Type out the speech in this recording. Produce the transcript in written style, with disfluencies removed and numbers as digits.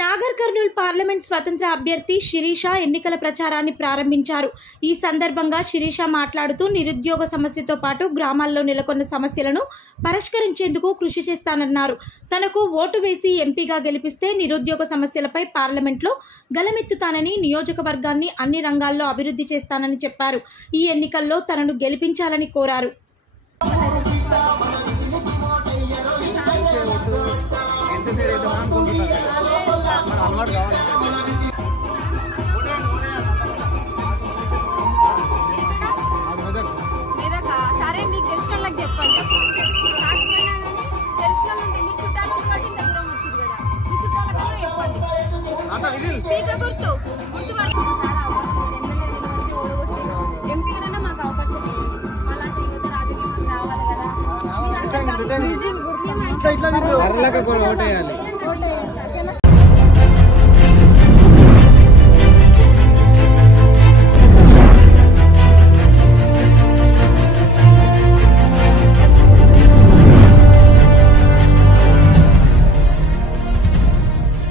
Nagar Kurnool parliament స్వతంత్ర అభ్యర్థి శిరీష ఎన్నికల ప్రచారాన్ని ప్రారంభించారు. ఈ సందర్భంగా శిరీష మాట్లాడుతూ నిరుద్యోగ సమస్యతో పాటు గ్రామాల్లో నెలకొన్న సమస్యలను పరిష్కరించేందుకు కృషి చేస్తానన్నారు. తనకు ఓటు వేసి ఎంపీగా గెలిపిస్తే నిరుద్యోగ సమస్యలపై పార్లమెంట్లో గలమెత్తుతానని, నియోజకవర్గాన్ని అన్ని రంగాల్లో అభివృద్ధి చేస్తానని చెప్పారు. ఈ ఎన్నికల్లో తనను గెలిపించాలని కోరారు. సరే మీకు తెలిసిన వాళ్ళకి చెప్పండి. తెలిసిన మీరు చుట్టాలు కాబట్టి ఇంత దూరం వచ్చింది కదా, మీ చుట్టాలకన్నా చెప్పండి. పీక గుర్తు సార్ అవకాశం ఎంపీ కన్నా మాకు అవకాశం అలాంటి యువత రాజకీయం రావాలి కదా.